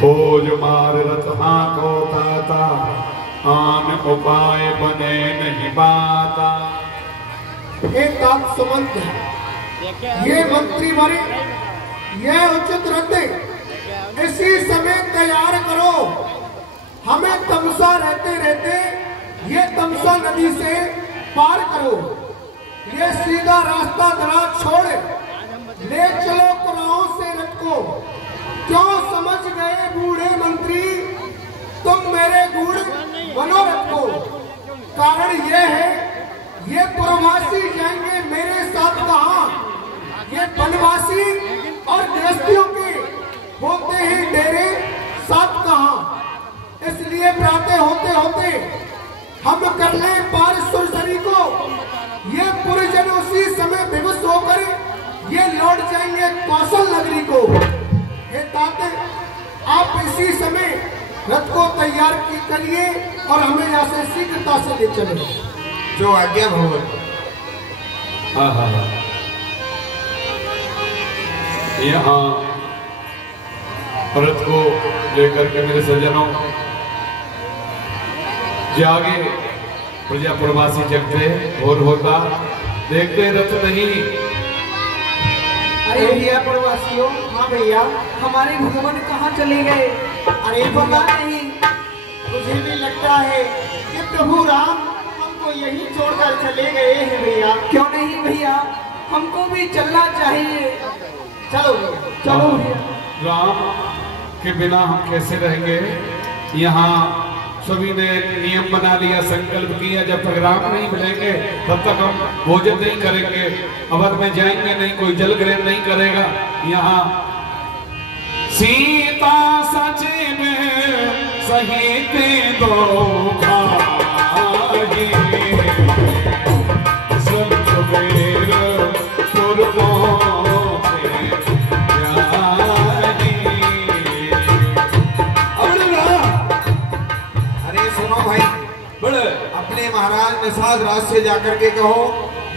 खोज मार रत्ना को ताता, आन उपाय बने नहीं बाता। हे तात सुमंत, ये मंत्री बने, ये उचित रहते, इसी समय तैयार करो। हमें तमसा रहते रहते ये तमसा नदी से पार करो। ये सीधा रास्ता दराज छोड़े, ले चलो कुराओं से रथ को। क्यों समझ गए बूढ़े मंत्री तुम मेरे गूढ़ मनोरथ को? कारण ये है, ये प्रवासी जाएंगे मेरे साथ कहाँ? ये वनवासी और गृहस्थियों के होते ही डेरे साथ कहाँ? इसलिए प्रातः होते होते हम कर ले पार सुरसरी को। ये पुरजन उसी समय विवश होकर ये लौट जाएंगे कौशल नगरी को। हे ताते, आप इसी समय रथ को तैयार करिए और हमें यहाँ से शीघ्रता से ले चले। जो आज्ञा भगवान। यहाँ रथ को लेकर के मेरे सज्जनों जागे प्रजा प्रवासी जगते और होता देखते रथ नहीं। अरे भैया प्रवासियों, हाँ भैया, हमारे भगवान कहाँ चले गए? अरे पता नहीं, मुझे भी लगता है कि प्रभु राम हमको यहीं छोड़कर चले गए हैं भैया। क्यों नहीं भैया, हमको भी चलना चाहिए। चलो भैया, चलो भैया। राम के बिना हम कैसे रहेंगे? यहाँ सभी ने नियम बना लिया, संकल्प किया, जब तक राम नहीं मिलेंगे तब तक हम भोजन नहीं करेंगे, अवध में जाएंगे नहीं, कोई जल ग्रहण नहीं करेगा। यहाँ सीता सचिव सहित दो भाई, संत बेर अपने महाराज निषाद राज से जाकर के कहो,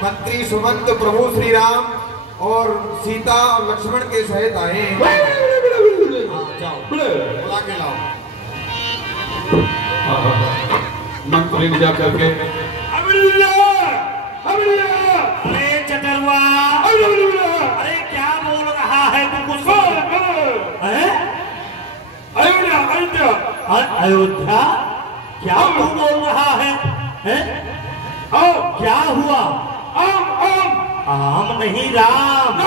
मंत्री सुमंत प्रभु श्री राम और सीता और लक्ष्मण के सहित आए। जाओ बुला के लाओ। मंत्री ने जाकर के अरे चतुरवा, अरे क्या बोल रहा है तू? कुछ अयोध्या क्या तू बोल रहा है? क्या हुआ? आम नहीं राम,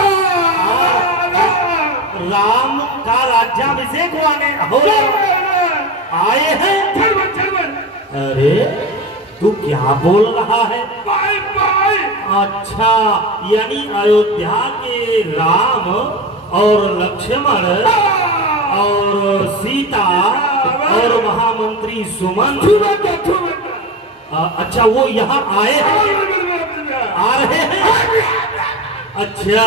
राम का राज्याभिषेक आने हो आए हैं। अरे तू क्या बोल रहा है? अच्छा, यानी अयोध्या के राम और लक्ष्मण और सीता और महामंत्री सुमन, अच्छा वो यहाँ आए हैं, आ रहे हैं। अच्छा,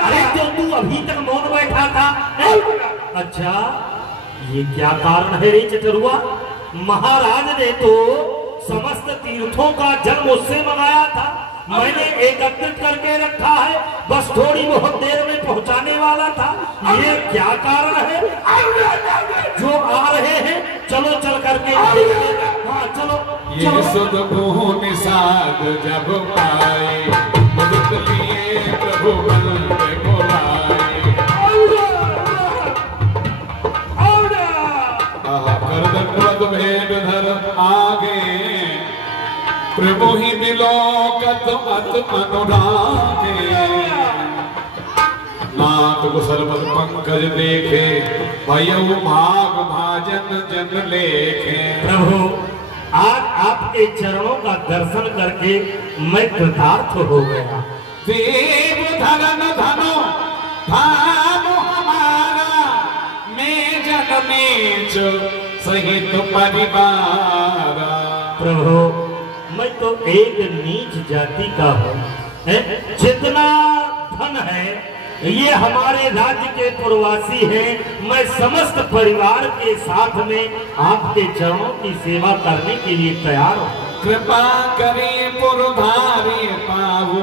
अरे तो तू अभी तक मौन बैठा था? अच्छा, ये क्या कारण है रे चतुरुआ? महाराज ने तो समस्त तीर्थों का जल मुझसे मंगाया था, मैंने एकत्रित करके रखा है, बस थोड़ी बहुत देर में पहुंचाने वाला था। ये क्या कारण है? जो आ रहे हैं, चलो चल करके। हाँ चलो। ये सुध को निषाद जब पाए, मुझ लिए प्रभु बंदे बुलाए। कर भेद धर आगे, प्रभु ही बिलोकत मत अनुरागे। नाथ कुशल पद पंकज देखे, भयउ भाग भाजन जन लेखे। प्रभु, आज आपके चरणों का दर्शन करके मैं कृतार्थ हो गया। देव धरन धनो धाम हमारा, मैं जन में सहित परिवार। प्रभु, मैं तो एक नीच जाति का हूँ, जितना धन है ये हमारे राज्य के प्रवासी हैं। मैं समस्त परिवार के साथ में आपके चरणों की सेवा करने के लिए तैयार हूँ। कृपा करें पुरधारी पावो,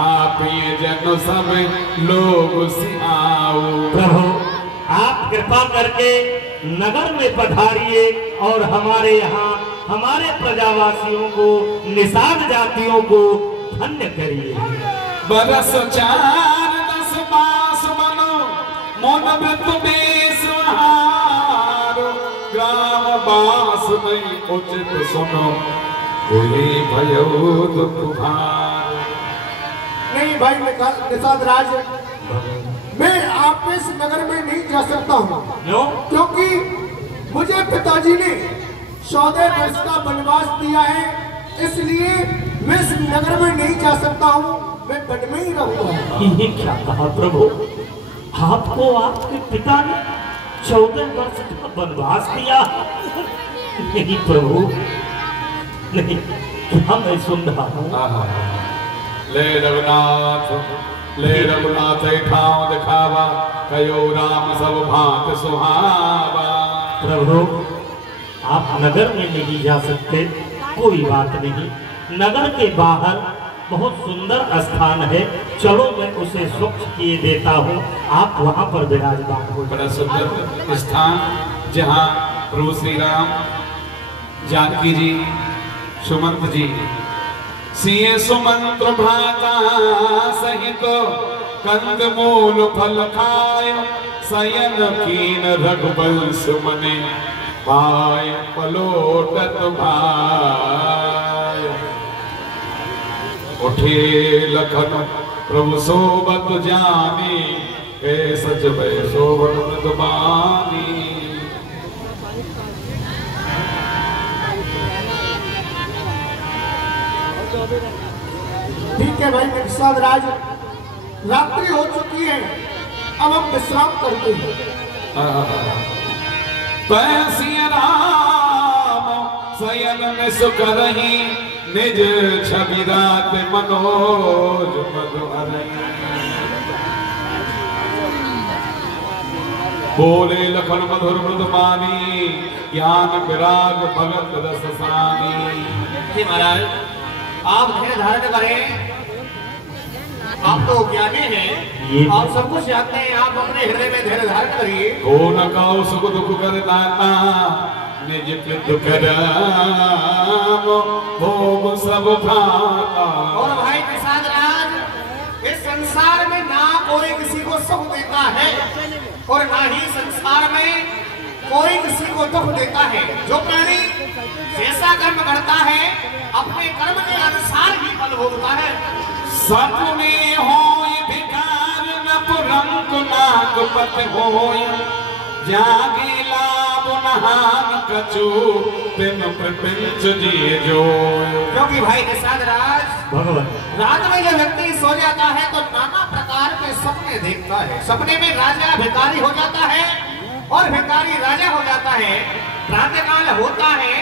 आप ये जन सब लोग सियाओ। प्रभु, आप कृपा करके नगर में पधारिए और हमारे यहाँ हमारे प्रजावासियों को, निषाद जातियों को धन्य करिए। बरस 4-10 मास मनो मोन व्रत बेस हारो, ग्राम बास नहीं उचित सुनो, कोई भयो दुख भार। नहीं भाई निषाद राज, मैं आप इस नगर में नहीं जा सकता हूँ। क्यों? क्योंकि मुझे पिताजी ने 14 वर्ष का वनवास दिया है, इसलिए मैं इस नगर में नहीं जा सकता हूँ, मैं वन में ही रहूंगा। ये क्या कहा प्रभु? आपको आपके पिता ने 14 वर्ष का वनवास दिया? नहीं प्रभु, नहीं, क्या मैं सुन रहा हूँ? ले रघुनाथ ठाव दिखावा, कयो राम सब भांत सुहावा। प्रभु, आप नगर में नहीं जा सकते, कोई बात नहीं। नगर के बाहर बहुत सुंदर स्थान है, चलो मैं उसे स्वच्छ किए देता हूँ, आप वहाँ पर विराजमान हो। बड़ा सुंदर स्थान, जहाँ प्रभु श्री राम, जानकी जी, सुमंत जी, सिए सुमंत्र भ्राता सहित कंद मूल फल खाय, सयन कीन रघुवंश मने पाय पलोटत भाय। उठे लखन प्रभु सोबत जानी, हे सच भय सोबत मृदबानी। ठीक है भाई निषाद राज, रात्रि हो चुकी है, अब हम विश्राम करते हैं। पैसिया राम सयन में सुख रही, निज छवि रात मनोज मधुरही। बोले लखन मधुर मृदुमानी, ज्ञान विराग भगत रस सानी। जी महाराज, आप धैर्य धारण करें, आप तो ज्ञानी हैं, आप सब कुछ जानते हैं, आप अपने हृदय में धैर्य धारण करिए। को न कहो सुख दुख कर दाता, निज दुख राम भोग सब भाता। और भाई निषाद राज, इस संसार में ना कोई किसी को सुख देता है और ना ही संसार में कोई किसी को दुख देता है। जो प्राणी जैसा कर्म करता है, अपने कर्म के अनुसार ही फल भोगता है। सपने होय भिकार न पुरंक नाग पत होय, जागे लाभ नहान कछु, तिन प्रपंच जिए जोय। क्योंकि भाई निषाद राज, भगवान, रात में जब व्यक्ति सो जाता है तो नाना प्रकार के सपने देखता है। सपने में राजा भिखारी हो जाता है और भिखारी राजा हो जाता है। प्रातःकाल होता है,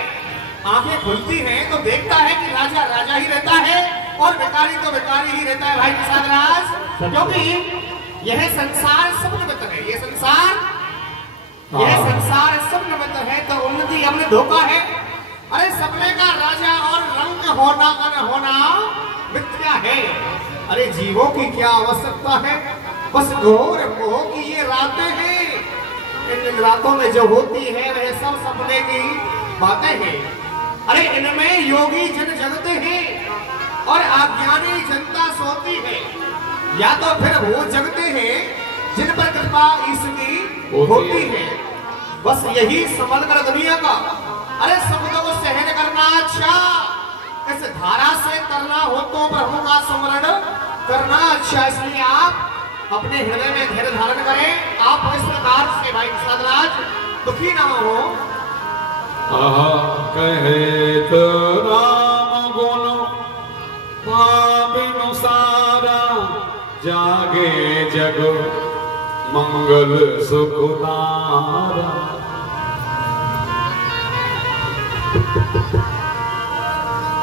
आंखें खुलती हैं तो देखता है कि राजा राजा ही रहता है और भिखारी तो भिखारी ही रहता है। भाई निषाद राज, क्योंकि यह संसार स्वप्नवत है, यह संसार स्वप्नवत है, तो उन्नति हमने धोखा है। अरे सपने का राजा और रंग होना का न होना मिथ्या है। अरे जीवों की क्या आवश्यकता है, बस घोर मोह की ये रातें हैं। इन रातों में जो होती है वह सब सपने की बातें हैं। अरे इनमें योगी जन जगते हैं और अज्ञानी जनता सोती है, या तो फिर वो जगते हैं जिन पर कृपा ईश्वरी होती है। बस यही संभल कर दुनिया का। अरे शब्दों को सहन करना अच्छा, इस धारा से करना हो तो प्रभु का स्मरण करना अच्छा। इसलिए आप अपने हृदय में धैर्य धारण करें। आप इस प्रकार से भाई निषाद राज दुखी ना हो। कहे तो राम गुण पाबिनु सारा, जागे जग मंगल सुख तारा।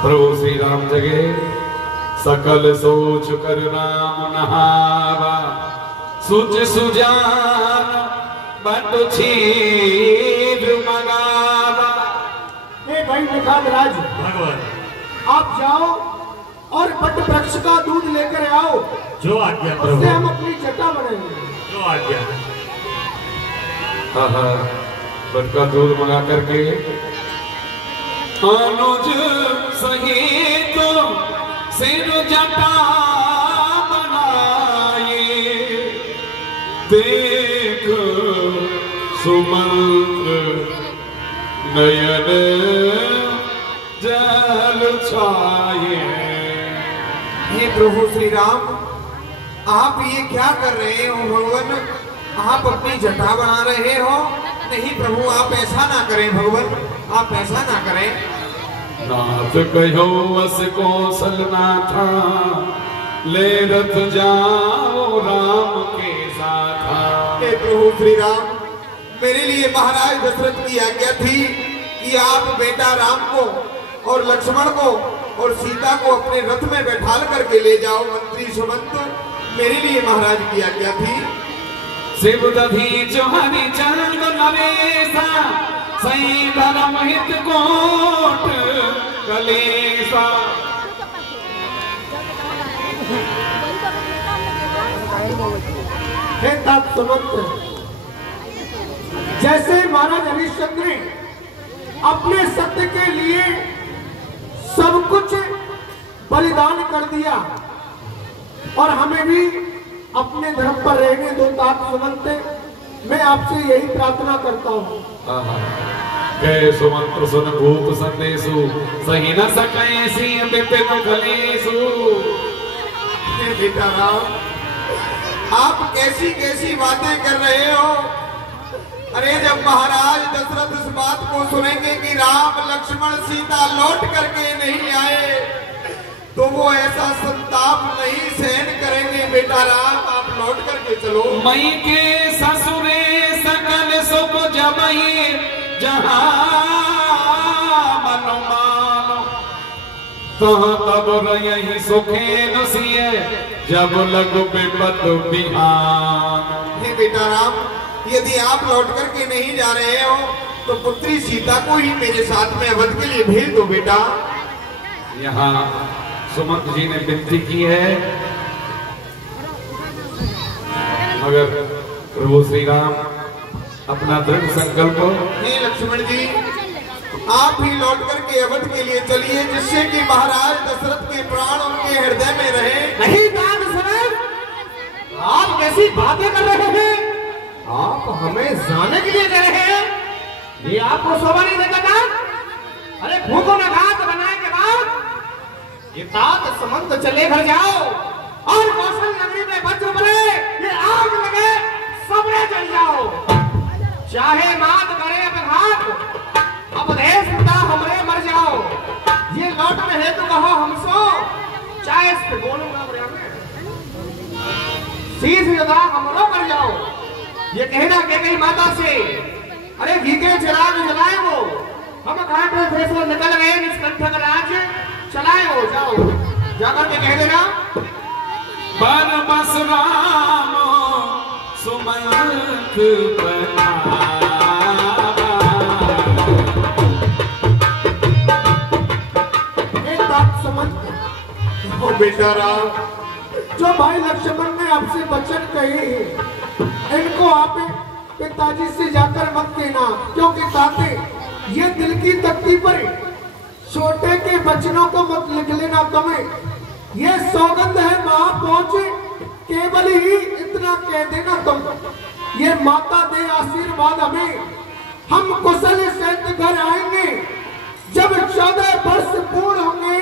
प्रभु श्री राम जगे, सकल सोच कर राम नहावा, सुच सुजान बट छीर मगावा। भाई निषाद राज, भगवान, आप जाओ और बट वृक्ष का दूध लेकर आओ, जो आज्ञा उससे प्रभु, हम अपनी जटा बनाएंगे। जो आज्ञा। बटका दूध मंगा करके अनुज सहित सिर जटा बनाए देख सुमंत्र नयन जल छाए। हे प्रभु श्री राम, आप ये क्या कर रहे हो भगवान? आप अपनी जटा बना रहे हो? नहीं प्रभु, आप ऐसा ना करें भगवान, आप ऐसा ना करें। नाथ कहो अस कौशल नाथा, ले रथ जाओ राम के साथ। हे प्रभु श्री राम, मेरे लिए महाराज दशरथ की आज्ञा थी कि आप बेटा राम को और लक्ष्मण को और सीता को अपने रथ में बैठाल करके ले जाओ। मंत्री सुमंत, मेरे लिए महाराज की आज्ञा थी। शिव दधी चौहानी चंद नरेशा, सही धर्म हित कोट कलेसा। हे तात सुमंत, जैसे महाराज हरिश्चंद्र ने अपने सत्य के लिए सब कुछ बलिदान कर दिया और हमें भी अपने धर्म पर रहने दो तात सुमंत, मैं आपसे यही प्रार्थना करता हूँ। जय सुमंत्र सुन भूप संदेशु, सही न सकैसी विपिन कलेसु। हे बेटा राम, आप कैसी कैसी बातें कर रहे हो? अरे जब महाराज दशरथ इस बात को सुनेंगे कि राम लक्ष्मण सीता लौट करके नहीं आए, तो वो ऐसा संताप नहीं सहन करेंगे। बेटा राम, आप लौट करके चलो। मई के ससुरे सकल सुख जबई, जहाँ मनो मानो तहाँ तब रही सुखेन सिए, जब लगु विपत बिहान। हे बेटा राम, यदि आप लौट करके नहीं जा रहे हो तो पुत्री सीता को ही मेरे साथ में अवध के लिए भेज दो बेटा। यहाँ सुमंत जी ने विनती की है, मगर प्रभु श्री राम अपना दृढ़ संकल्प। हे लक्ष्मण जी, आप ही लौट करके अवध के लिए चलिए, जिससे कि महाराज दशरथ के प्राण उनके हृदय में रहे। नहीं तात सुमंत, आप कैसी बातें कर रहे हैं? आप हमें जाने के लिए कह रहे हैं? ये आपको शोभा नहीं देता था? अरे भूखो न घात बनाए के बाद ये तात सुमंत चले घर जाओ और कौशल नगरी में वज्र पड़े, ये आग लगे, सबरे जल जाओ। चाहे मात करे अपघात, अपदेश पिता हमरे मर जाओ। ये लौट में है तो कहो हमसो, चाहे इस बोलूंगा सीध जदा हमरो कर जाओ। ये कहना के गई माता से, अरे घी के चिराग जलाए वो, हम घाट में फिर से निकल गए, निष्कंठ का राज चलाए हो। जाओ जाकर के कह देना, पर बस राम सुमंत एक बात सुमंत, ओ बेटा राम, जो भाई लक्ष्मण ने आपसे वचन कहे हैं, इनको आप पिताजी से जाकर मत कहना, क्योंकि ताते ये दिल की तख्ती पर छोटे के वचनों को मत लिख लेना तुम्हें। ये सौगंध है वहां पहुंचे, केवल ही इतना कह देना तुम, ये माता दे आशीर्वाद हमें, हम कुशल सहित घर आएंगे। जब 14 वर्ष पूर्ण होंगे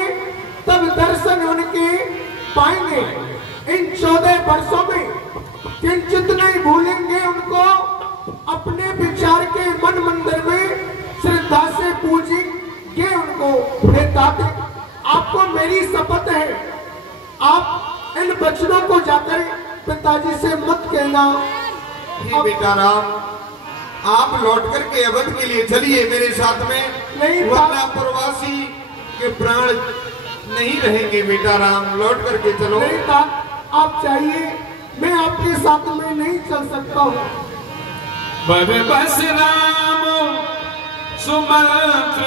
तब दर्शन उनके पाएंगे। इन 14 वर्षों में किंचित नहीं भूलेंगे उनको, अपने विचार के मन मंदिर में श्रद्धा से पूजेंगे उनको। हे ताते, आपको मेरी शपथ है, आप इन बचनों को जाकर पिताजी से मत कहना। हे बेटा राम, आप लौट करके अवध के लिए चलिए मेरे साथ में, नहीं वरना प्रवासी के प्राण नहीं रहेंगे। बेटा राम, लौट करके चलो। नहीं तात, आप चाहिए, मैं आपके साथ में नहीं चल सकता हूँ। पर बस राम सुमंत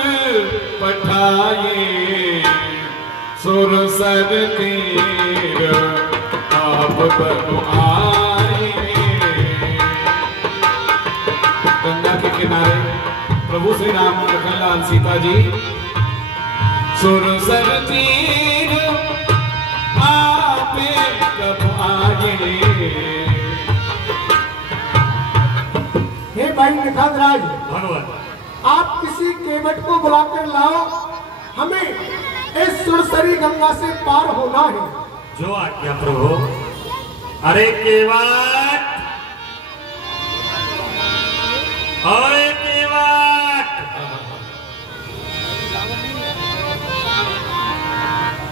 पठाए, सुरसर तीर आप बनु आए। गंगा के किनारे प्रभु श्री राम लखनलाल सीता जी सुरसर तीर आपे कब आए। हे भाई निखातराज, भगवान आप किसी केवट को बुलाकर लाओ, हमें इस सुरसरी गंगा से पार होना है। जो आज्ञा प्रभु। अरे केवट, अरे केवट,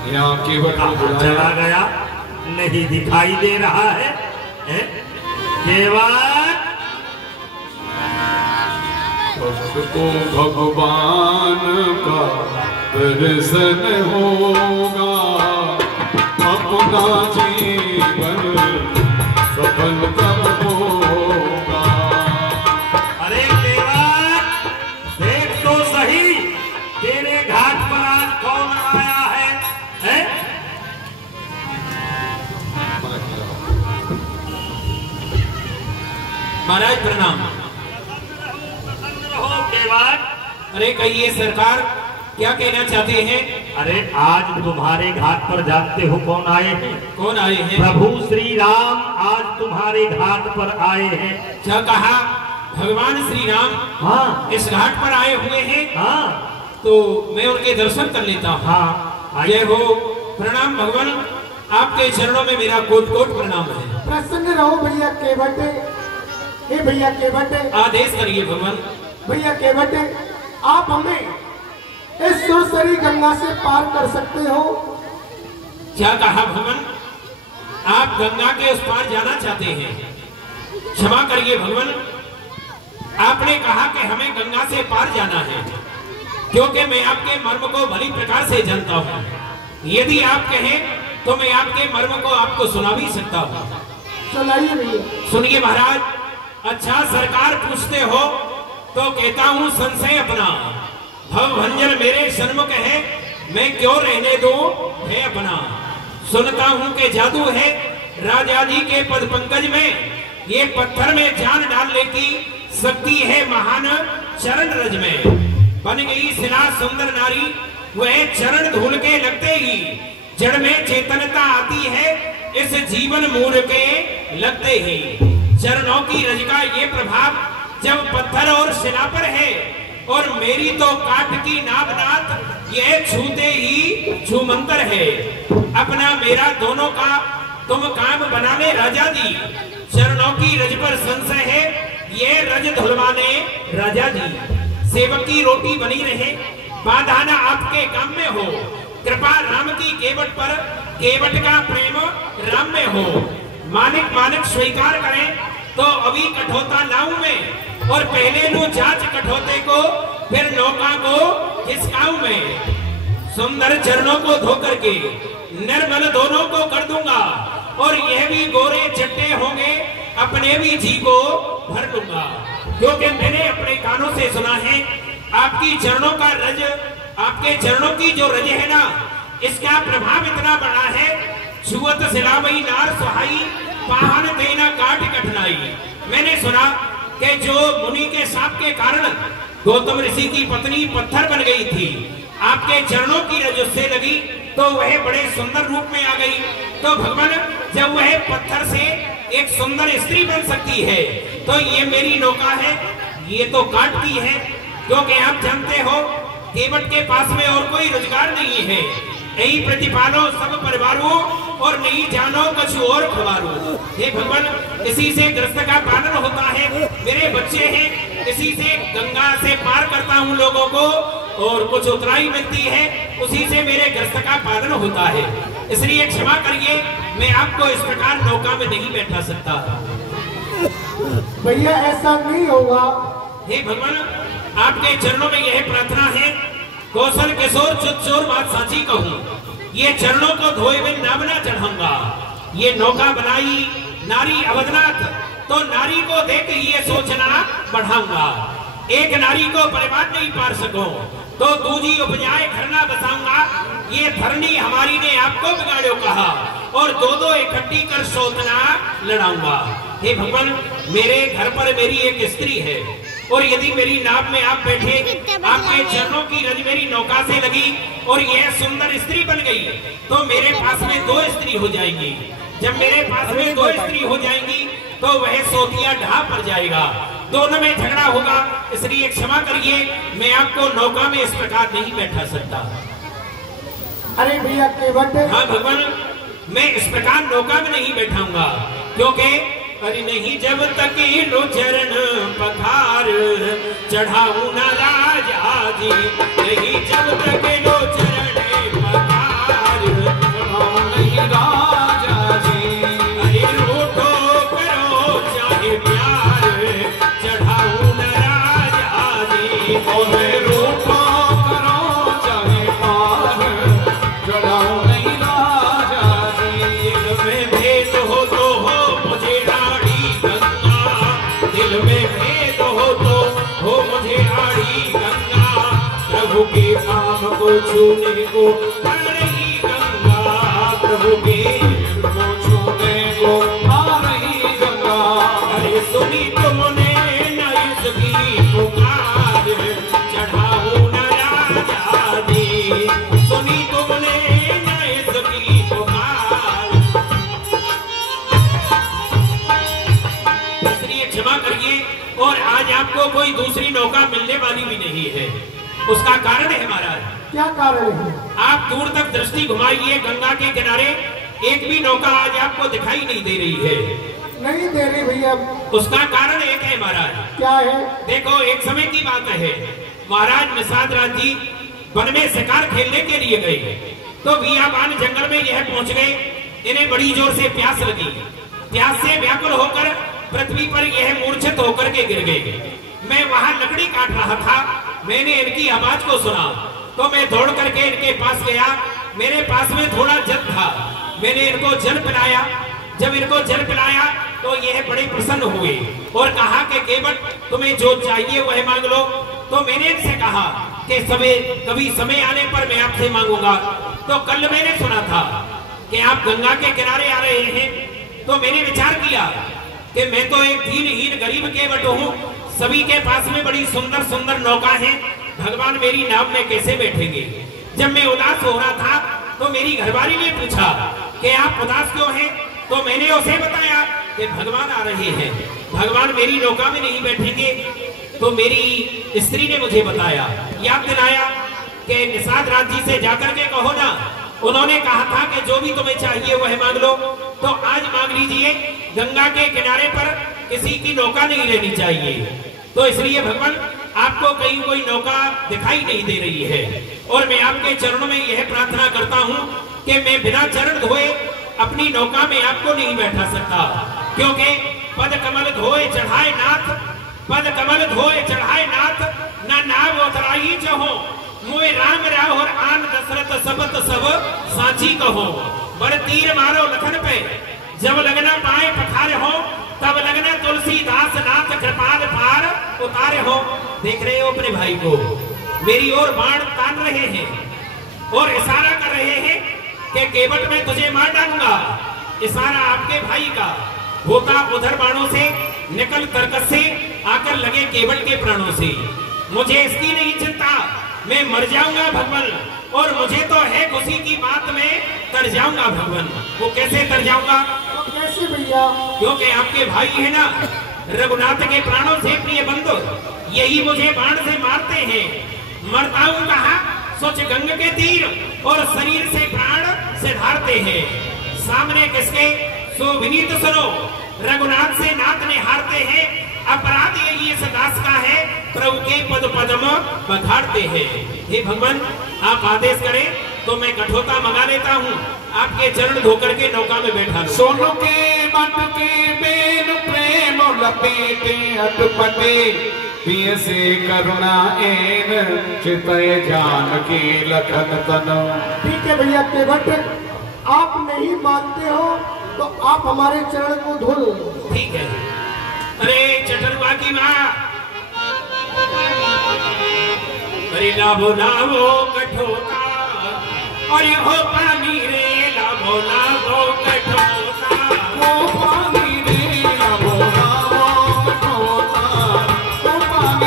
यहाँ केवट को बुलाया। चला गया, नहीं दिखाई दे रहा है, केवट। भक्त को भगवान का दर्शन होगा, अपना जीवन सफल कब होगा। अरे केवट, देख तो सही, तेरे घाट पर आज कौन आया है, हैं? महाराज प्रणाम। रहो केवट। अरे कहिए सरकार, क्या कहना चाहते हैं? अरे आज तुम्हारे घाट पर जानते हो कौन आए हैं? कौन आए हैं? प्रभु श्री राम आज तुम्हारे घाट पर आए हैं। क्या कहा? भगवान श्री राम हाँ इस घाट पर आए हुए हैं? हाँ तो मैं उनके दर्शन कर लेता हूँ। हाँ, जय हो, प्रणाम भगवान, आपके चरणों में मेरा कोट कोट प्रणाम है। प्रसन्न रहो भैया केवटे, हे भैया केवटे, आदेश करिए भगवान। भैया केवटे, आप हमें इस सुरसरी गंगा से पार कर सकते हो। क्या कहा भगवान? आप गंगा के उस पार जाना चाहते हैं? क्षमा करिए भगवान, आपने कहा कि हमें गंगा से पार जाना है, क्योंकि मैं आपके मर्म को भली प्रकार से जानता हूँ। यदि आप कहें तो मैं आपके मर्म को आपको सुना भी सकता हूँ। चलाइए भैया। सुनिए महाराज, अच्छा सरकार पूछते हो तो कहता हूँ संशय अपना, भवभंजन मेरे सन्मुख है, मैं क्यों रहने दूं है अपना। सुनता हूँ कि जादू है राजा जी के पद पंकज में, ये पत्थर में जान डालने की शक्ति है महान चरण रज में। बन गई शिला सुंदर नारी, वह चरण धूल के लगते ही जड़ में चेतनता आती है, इस जीवन मूल के लगते ही। चरणों की रज का ये प्रभाव जब पत्थर और शिला पर है, और मेरी तो काठ की नाभनाथ ये छूते ही छूमंतर है। अपना मेरा दोनों का तुम काम बना ले राजा जी, चरणों की रज पर संशय है, ये रज धुलवाने राजा जी। सेवक की रोटी बनी रहे, बाधा न आपके काम में हो, कृपा राम की केवट पर, केवट का प्रेम राम में हो। मालिक मालिक स्वीकार करें तो अभी कठोता लाऊं मैं, और पहले लूं जांच कठोते को, फिर नौका को खिसकाऊं मैं। सुंदर चरणों को धोकर के निर्मल दोनों को कर दूंगा, और यह भी गोरे चट्टे होंगे, अपने भी जी को भर लूंगा। क्योंकि मैंने अपने कानों से सुना है आपकी चरणों का रज, आपके चरणों की जो रज है ना, इसका प्रभाव इतना बड़ा है, छुअत सिलावई नार सुहाई, पाहन देना काट कठिनाई। मैंने सुना कि जो मुनि के शाप के कारण गौतम ऋषि की पत्नी पत्थर बन गई थी, आपके चरणों की रज उससे लगी तो वह बड़े सुंदर रूप में आ गई। तो भगवान जब वह पत्थर से एक सुंदर स्त्री बन सकती है, तो ये मेरी नौका है, ये तो काट की है। क्योंकि आप जानते हो केवट के पास में और कोई रोजगार नहीं है, यही प्रतिपालो सब परिवारों, और नहीं जानो कुछ और खबारो। हे भगवान, इसी से ग्रस्त का पालन होता है, मेरे बच्चे हैं, इसी से गंगा से पार करता हूँ लोगों को, और कुछ उतराई मिलती है, उसी से मेरे ग्रस्त का पालन होता है। इसलिए क्षमा करिए, मैं आपको इस प्रकार नौका में नहीं बैठा सकता। भैया ऐसा नहीं होगा। हे भगवान, आपके चरणों में यह प्रार्थना है, कौशल किशोर चुत चोर बात साची कहूँ, ये चरणों को धोए बिन नाम ना चढ़ाऊंगा। ये नौका बनाई नारी अवधनाथ, तो नारी को देख ये सोचना बढ़ाऊंगा। एक नारी को परिवार नहीं पार सको, तो दूजी उपजाए घरना बसाऊंगा। ये धरनी हमारी ने आपको बिगाड़ो कहा, और दो दो इकट्ठी कर सोचना लड़ाऊंगा। हे भगवान, मेरे घर पर मेरी एक स्त्री है, और यदि मेरी नाव में आप बैठे, आपके चरणों की रज मेरी नौका से लगी और यह सुंदर स्त्री बन गई, तो मेरे पास में 2 स्त्री हो जाएंगी। जब मेरे पास में 2 स्त्री हो जाएंगी तो वह सोतिया ढा पड़ जाएगा, दोनों में झगड़ा होगा। इसलिए क्षमा करिए, मैं आपको नौका में इस प्रकार नहीं बैठा सकता। अरे भैया केवट, हाँ भगवान, मैं इस प्रकार नौका में नहीं बैठाऊंगा, क्योंकि अरे नहीं जब तक लो चरण पखार चढ़ाऊ ना राज आजी, नहीं जब तक लो चरण पखार चढ़ाऊ नहीं राज आजी। अरे रूठो करो चाहे प्यार चढ़ाऊ ना राज आजी, और रूठो करो चाहे प्यार चढ़ाऊ नहीं राज आजी। दिल में भेद हो तो हो मुझे दिल में भेद हो तो हो मुझे आड़ी गंगा, प्रभु के नाम को छूने को आ रही गंगा, प्रभु के को छूने को आ रही गंगा। अरे सुनी तुमने न इसकी पुकार चढ़ाऊ न राजा दी, सुनी तुमने न इसकी पुकार। क्षमा करिए, और आज आपको कोई दूसरी नौका मिलने वाली भी नहीं है। उसका कारण है महाराज। क्या कारण है? आप दूर तक दृष्टि घुमाइए, गंगा के किनारे एक भी नौका आज आपको दिखाई नहीं दे रही है। नहीं दे रही भैया। उसका कारण एक है महाराज। क्या है? देखो, एक समय की बात है, महाराज निषाद राज जी वन में शिकार खेलने के लिए गए, तो बियाबान जंगल में यह पहुंच गए। इन्हें बड़ी जोर से प्यास लगी, प्यास से व्याकुल होकर पृथ्वी पर यह मूर्छित होकर के गिर गए। मैं वहां लकड़ी काट रहा था, मैंने इनकी आवाज को सुना, तो मैं दौड़ करके इनके पास गया। मेरे पास में थोड़ा जल था, मैंने इनको जल पिलाया। जब इनको जल पिलाया तो यह बड़े प्रसन्न हुए और कहा कि केवट तुम्हें जो चाहिए वह मांग लो। तो मैंने इनसे कहा कि कभी समय आने पर मैं आपसे मांगूंगा। तो कल मैंने सुना था कि आप गंगा के किनारे आ रहे हैं, तो मैंने विचार किया कि मैं तो एक दीनहीन गरीब केवट हूँ, सभी के पास में बड़ी सुंदर सुंदर नौका है, भगवान मेरी नाव में कैसे बैठेंगे। जब मैं उदास हो रहा था तो मेरी घरवाली ने पूछा कि आप उदास क्यों हैं, तो मैंने उसे बताया कि भगवान आ रहे हैं, भगवान मेरी नौका में नहीं बैठेंगे। तो मेरी स्त्री ने मुझे बताया, याद दिलाया कि निषाद राज जी से जाकर के कहो ना, उन्होंने कहा था कि जो भी तुम्हें चाहिए वह मांग लो। तो आज मांग लीजिए, गंगा के किनारे पर किसी की नौका नहीं रहनी चाहिए। तो इसलिए भगवान आपको कहीं कोई नौका दिखाई नहीं दे रही है, और मैं आपके चरणों में यह प्रार्थना करता हूँ कि मैं बिना चरण धोए अपनी नौका में आपको नहीं बैठा सकता, क्योंकि पद कमल धोए चढ़ाए नाथ, पद कमल धोए चढ़ाए नाथ, ना नाव उतराई चहो, मोए राम राव और आन दशरथ सबत सब साची कहो। बर तीर मारो लखन पे, जब लगना पाए पखारे हो, तब लगना तुलसीदास नाथ कृपाल पार उतारे हो। देख रहे हो अपने भाई को, मेरी ओर बाण तान रहे हैं और इशारा कर रहे हैं कि केवट मैं तुझे मार डालूंगा। इशारा आपके भाई का होता उधर बाणों से निकल तरकस से आकर लगे केवट के प्राणों से। मुझे इसकी नहीं चिंता, मैं मर जाऊंगा भगवान, और मुझे तो है खुशी की बात में तर जाऊंगा भगवान। वो कैसे तर जाऊंगा? तो कैसे भैया? क्योंकि आपके भाई है ना, रघुनाथ के प्राणों से प्रिय बंधु, यही मुझे बाण से मारते हैं। मरता हूं कहा सोच गंग के तीर, और शरीर से प्राण से धारते हैं। सामने किसके? सो विनीत सुनो, रघुनाथ से नाथ ने हारते हैं। अपराध यही इस दास का है, प्रभु के पद पद्म पधारते हैं। हे भगवान, आप आदेश करें तो मैं कठोता मंगा लेता हूँ, आपके चरण धोकर के नौका में बैठा लूं। सोनू के मठ के बेन प्रेम लपेटे अटपटे, पिय से करुणा एन चितय जान के लखन तन। ठीक है भैया केवट, आप नहीं मानते हो तो आप हमारे चरण को धो लो। ठीक है। अरे चटरवा की माँ, अरे लाभो लाभो कठोता, अरे हो पानी रे लाभो लाभो कठोता, ओ पानी रे लाभो लाभो कठोता, ओ पानी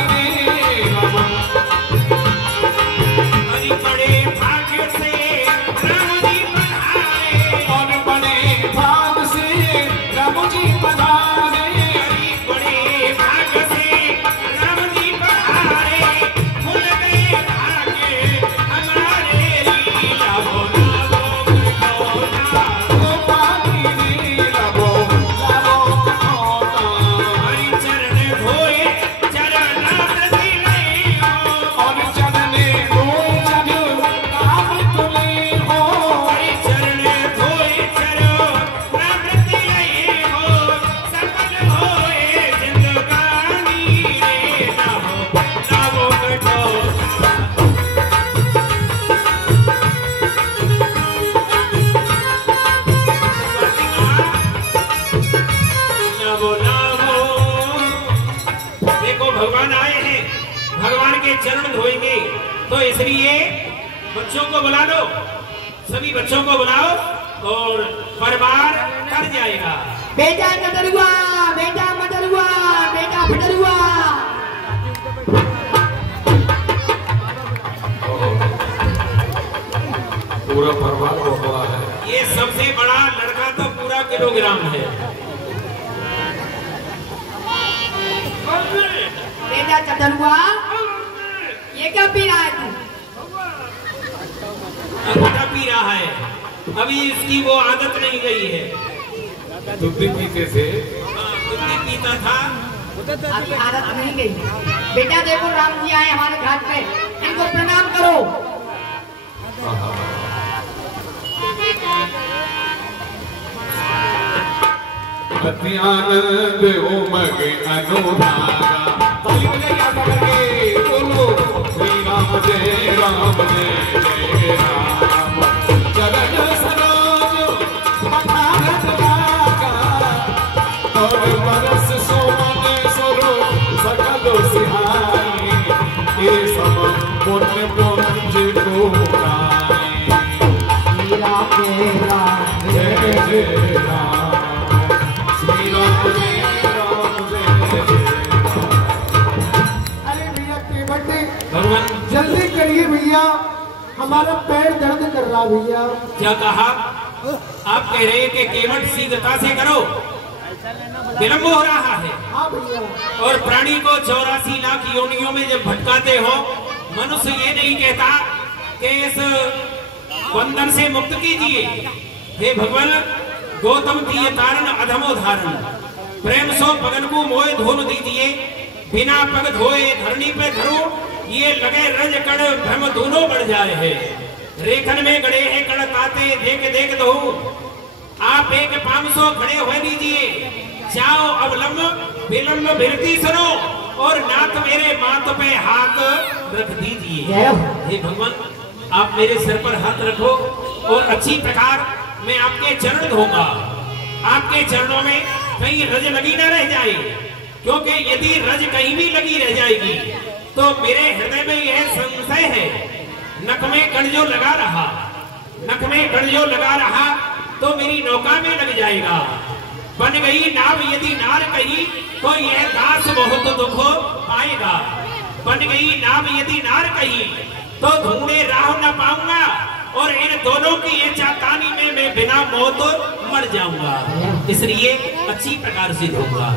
के चरण धोएंगे, तो इसलिए बच्चों को बुला लो, सभी बच्चों को बुलाओ और परवार कर जाएगा। बेटा कटरुआ, बेटा मटरुआ, बेटा फटरुआ। पूरा परवार बहुत बड़ा है। ये सबसे बड़ा लड़का तो पूरा किलोग्राम है। बेटा कटरुआ, ये क्या पी रहा है तू? अंगूठा पी रहा है, अभी इसकी वो आदत नहीं गई है। दूध भी पीते थे, दूध भी पीता था, अभी आदत नहीं गई। बेटा देखो राम जी आए हमारे घाट पे, इनको प्रणाम करो। अति आनंद उमगे अनुरागा, ताली बजाइए करके बोलो श्री राम जय राम जय जय राम। चरण सरोज पठारत लागा, और बरस सोमन सरो सकल सिहाई। ये सब पुण्य पुंज को गाई। श्री राम जय राम जय जय राम, श्री राम जय राम जय जय राम। अरे भैया केवटे भगवान जल्दी करिए भैया, हमारा पैर दर्द कर रहा भैया। क्या कहा? आप कह रहे हैं कि केवट शीघ्रता से करो, विलंब हो रहा है। हाँ भैया, और प्राणी को 84 लाख योनियों में जब भटकाते हो, मनुष्य ये नहीं कहता कि इस बंधन से मुक्त कीजिए। हे भगवान, गौतम की ये तारण अधमो धारण, प्रेम सो पगन को मोए धोन दीजिए। बिना पग धोए धरनी पे धरो, ये लगे रज कड़ भ्रम दोनों बढ़ जाए है। रेखन में गड़े हैं कड़ ताते, देख देख दो। आप एक 500 खड़े हुए दीजिए, जाओ अब विलंब भिरती सुनो, और नाथ मेरे माथ पे हाथ रख दीजिए। हे भगवान, आप मेरे सिर पर हाथ रखो और अच्छी प्रकार मैं आपके चरण धोऊंगा। आपके चरणों में कहीं रज लगी न रह जाए, क्योंकि यदि रज कहीं भी लगी रह जाएगी तो मेरे हृदय में यह संशय है, नख में कण जो लगा रहा, नख में कण जो लगा रहा तो मेरी नौका में लग जाएगा। बन गई नाव यदि नार कही, तो यह दास बहुत दुख पाएगा। बन गई नाव यदि नार कही, तो ढूंढे राह न पाऊंगा, और इन दोनों की ये चातानी में मैं बिना मौत मर जाऊंगा। इसलिए अच्छी प्रकार से धोऊंगा।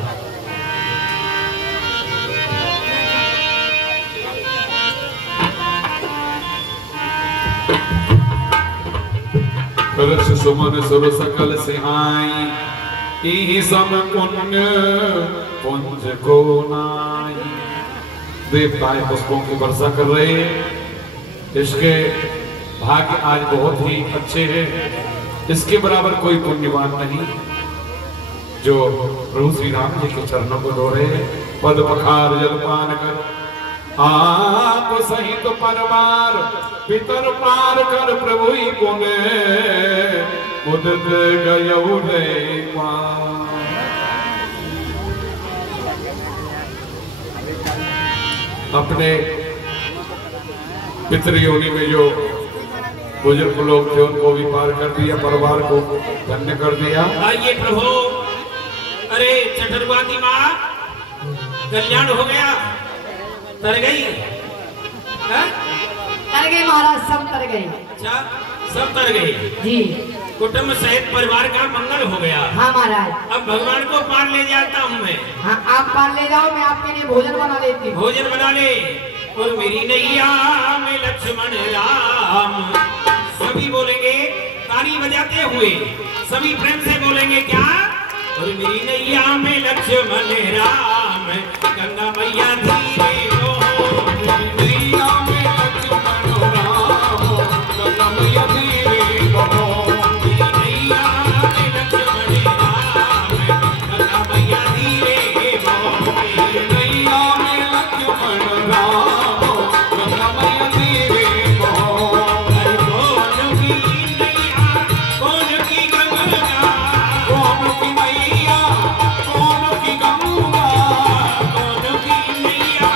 करश सुमन सुर सकल सिहाई, इहि सम पुण्य पुंज को नाई। देवताएं पुष्पों की वर्षा कर रहे हैं। इसके भाग्य आज बहुत ही अच्छे हैं, इसके बराबर कोई पुण्यवान नहीं जो प्रभु श्री राम जी के चरणों को धो रहे हैं। पद पखार जलपान कर आप सहित परमार, पितर पार कर प्रभु ही पुण्य उदित गयौ रे पार। अपने पितृयोनि में जो बुजुर्ग लोग थे उनको भी पार कर दिया, परिवार को धन्य कर दिया। आइए प्रभु। अरे चटरुआ की माँ, कल्याण हो गया, तर गई? तर गए महाराज, सब तर गए। अच्छा, सब तर गए जी। कुटुंब सहित परिवार का मंगल हो गया। हाँ महाराज। अब भगवान को पार ले जाता हूँ मैं। हाँ, आप पार ले जाओ, मैं आपके लिए भोजन बना लेती हूँ। भोजन बना ले। और मेरी नैया में लक्ष्मण राम, सभी बोलेंगे ताली बजाते हुए, सभी प्रेम से बोलेंगे क्या? और मेरी नैया में लक्ष्मण राम, गंगा मैया धीरे लो। नैया में लक्ष्मण राम, गंगा मैया धीरे बहो। मेरी नैया में लक्ष्मण राम, गंगा मैया धीरे बहो। नैया में लक्ष्मण राम, गंगा मैया धीरे बहो। अरे कौन की नैया, कौन की गंगा, कौन की मैया, कौन की गंगा, कौन की नैया,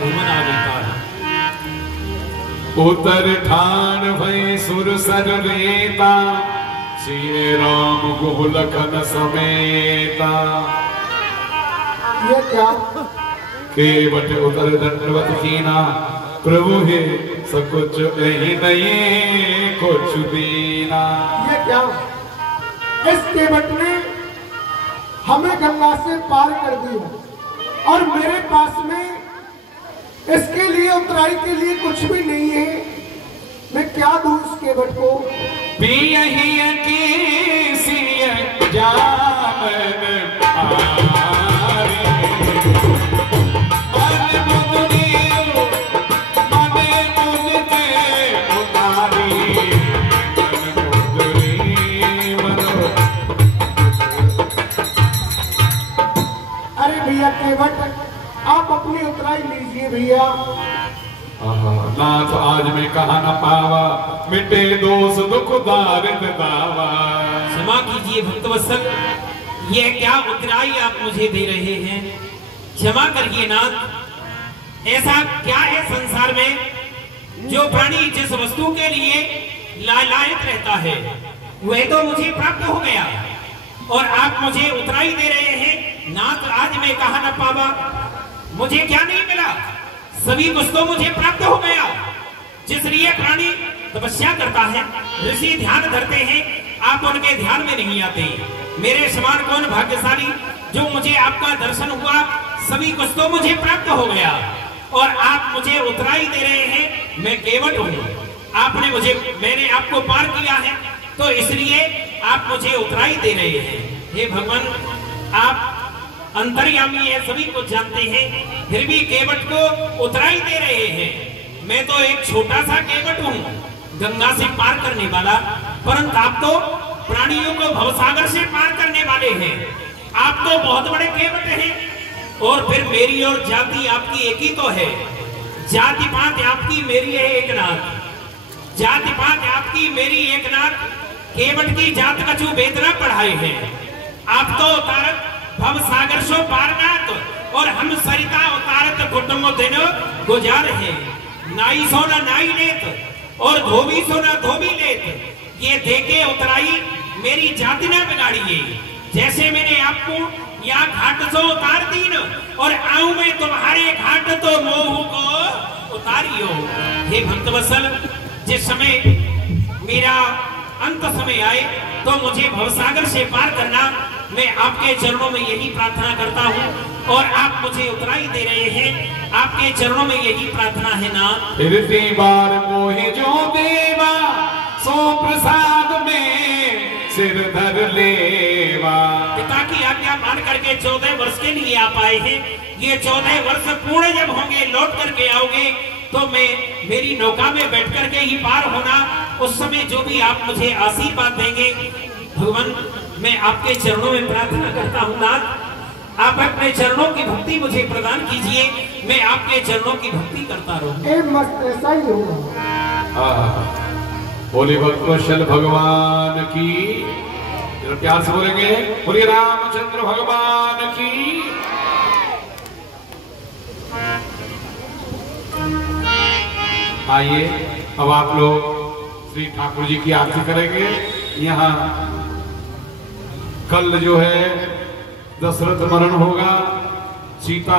भुवन आगे का उतर ठान भय सुर सर रेता, श्री राम गोलखन समेता। ये क्या? केवट उतर दंडवत कीना, प्रभु हे सकुच यही नहीं कुछ दीना। ये क्या? इस केवट ने हमें गंगा से पार कर दिया और मेरे पास में इसके लिए उतराई के लिए कुछ भी नहीं है। मैं क्या दूं इस केवट को? पियहि की सिय जामन आरे, मन मुदरियो मन मुदते उतारी, मन मुदरी मनो। अरे भैया केवट, आप अपनी उतराई लीजिए भैया। नाथ आज मैं कहा न पावा, मिटे दोष दुख दारिद दावा। क्षमा कीजिए भक्तवत्सल, ये क्या उतराई आप मुझे दे रहे हैं? क्षमा करिए नाथ। ऐसा क्या है संसार में जो प्राणी जिस वस्तु के लिए लालायित रहता है वह तो मुझे प्राप्त हो गया और आप मुझे उतराई दे रहे हैं। नाथ आज मैं कहा न पावा, मुझे क्या नहीं मिला? सभी कुछ तो मुझे प्राप्त हो गया। जिस लिए प्राणी तपस्या करता है, ऋषि ध्यान धरते हैं, आप उनके ध्यान में नहीं आते। मेरे समान कौन भाग्यशाली जो मुझे आपका दर्शन हुआ, सभी कुछ तो मुझे प्राप्त हो गया और आप मुझे उतराई दे रहे हैं। मैं केवट हूँ, मैंने आपको पार किया है तो इसलिए आप मुझे उतराई दे रहे हैं। हे भगवान, आप अंतर्यामी है, सभी कुछ जानते हैं, फिर भी केवट को उतराई दे रहे हैं। मैं तो एक छोटा सा केवट हूँ, गंगा से पार करने वाला, परंतु आप तो प्राणियों को भवसागर से पार करने वाले हैं। आप तो बहुत बड़े केवट हैं और फिर मेरी और जाति आपकी एक ही तो है। जाति पात आपकी मेरी है एक नाथ, जाति पात आपकी मेरी एक नाथ। केवट की जात कछु वेद न पढ़ाए हैं। आप तो उतारत भव सागर सो पारनाथ और हम सरिता उतारत कुटुंब दिन गुजार है। नाई सोना नाई लेत और धोबी सोना धोबी लेत, ये देके उतराई मेरी जाति न बिगाड़िए। जैसे मैंने आपको यहाँ घाट से उतार दी न और आऊं मैं तुम्हारे घाट तो मोह को उतारियो। हे भक्तवत्सल, जिस समय मेरा अंत समय आए तो मुझे भवसागर से पार करना, मैं आपके चरणों में यही प्रार्थना करता हूँ और आप मुझे उतराई दे रहे हैं। आपके चरणों में यही प्रार्थना है ना। फिरती बार मोहे जो देवा, सो प्रसाद में सिर धर लेवा। पिता की आज्ञा मान करके 14 वर्ष के लिए आप आए हैं। ये 14 वर्ष पूर्ण जब होंगे, लौट करके आओगे तो मैं मेरी नौका में बैठ करके ही पार होना। उस समय जो भी आप मुझे आशीर्वाद देंगे, भगवान मैं आपके चरणों में प्रार्थना करता हूँ नाथ, आप अपने चरणों की भक्ति मुझे प्रदान कीजिए। मैं आपके चरणों की भक्ति करता रहूं। मस्त ऐसा ही होगा। बोले भक्तवत्सल भगवान की, प्यार से बोलेंगे बोलिए रामचंद्र भगवान की। आइए अब आप लोग श्री ठाकुर जी की आरती करेंगे। यहाँ कल जो है दशरथ मरण होगा, सीता